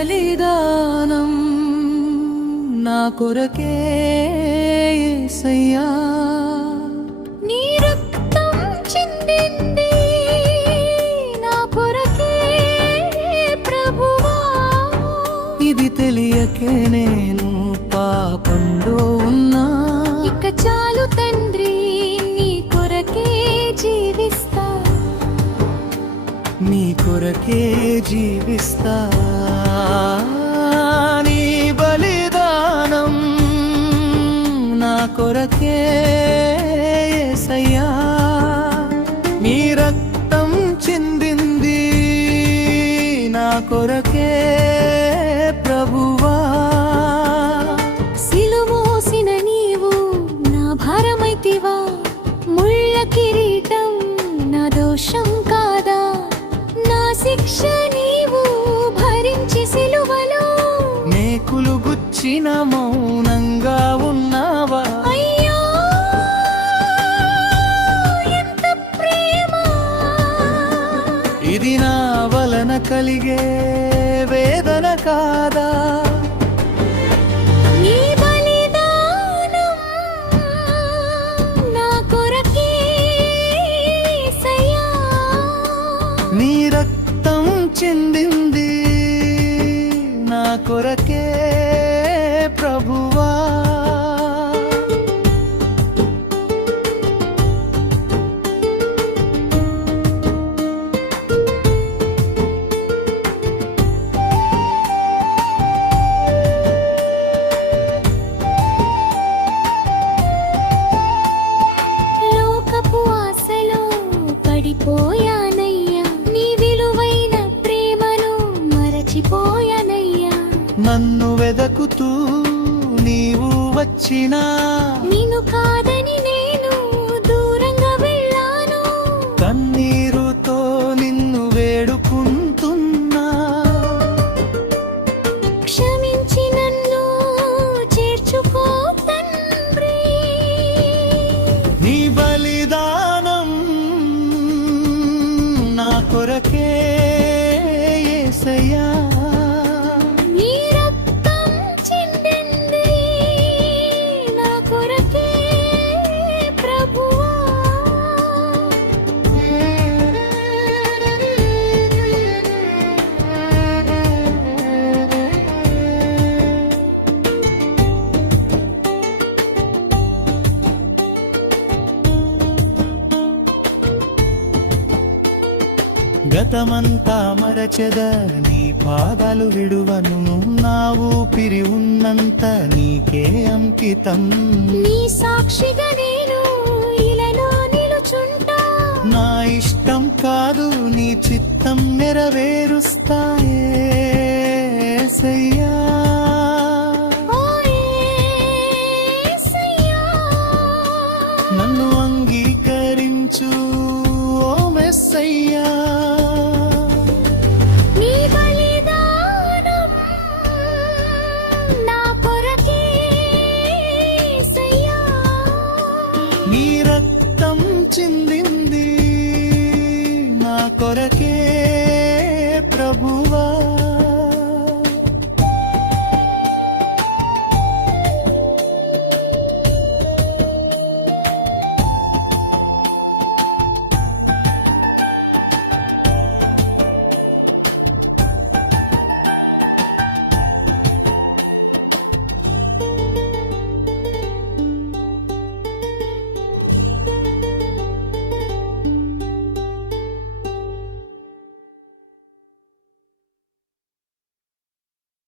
బలిదానం నా కొరకే యేసయ్యా, నీ రక్తం చిందింది నా కొరకే ప్రభువా. ఇది తెలియకే నేను పాపంలో ఉన్నా, ఇక చాలు తండ్రి నీ కొరకే జీవిస్తా, నీ కొరకే జీవిస్తా. నీ బలిదానం నా కొరకే యేసయ్యా, నీ రక్తం చిందింది నా కొరకే ప్రభువా. సిలుమోసిన నీవు నా భారమైతివా, ముళ్ళ కిరీటం నా దోషం కాదా, నా శిక్ష నీవు భరించి సిలువలో మేకులు గుచ్చిన మౌనంగా ఉన్నావా, అయ్యో ఎంత ప్రేమ. ఇది నా వలన కలిగే వేదన కాదా, నీ బలిదానం నా కొరకే యేసయ్యా, నీ రక్తం చిందింది నా కొరకే ప్రభువా. లోకపు ఆశలో పడిపోయానయ్యా, నీ విలువైన ప్రేమను మరచిపోయానయ్యా. నన్ను వెదకుతూ నీవు వచ్చినా, నిన్ను కాదని నేను దూరంగా వెళ్ళాను, కన్నీరుతో నిన్ను వేడుకుంటున్నా. క్షమించి నన్ను చేర్చుకో తండ్రి. నీ బలిదానం నా కొరకే యేసయ్యా, నీ రక్తం చిందింది నా కొరకే ప్రభువా. గతమంతా మరచెద నీ పాదాలు విడువను, నా ఊపిరి ఉన్నంత నీకే అంకితం. నీ సాక్షిగా నేను ఇలలో నిలుచుంటా, నా ఇష్టం కాదు నీ చిత్తం నెరవేరుస్తా యేసయ్యా. ఓ యేసయ్యా, నన్ను అంగీకరించు ఓ మెస్సయ్యా, నీ బలిదానం నా కొరకే యేసయ్యా, నీ రక్తం చిందింది నా కొరకే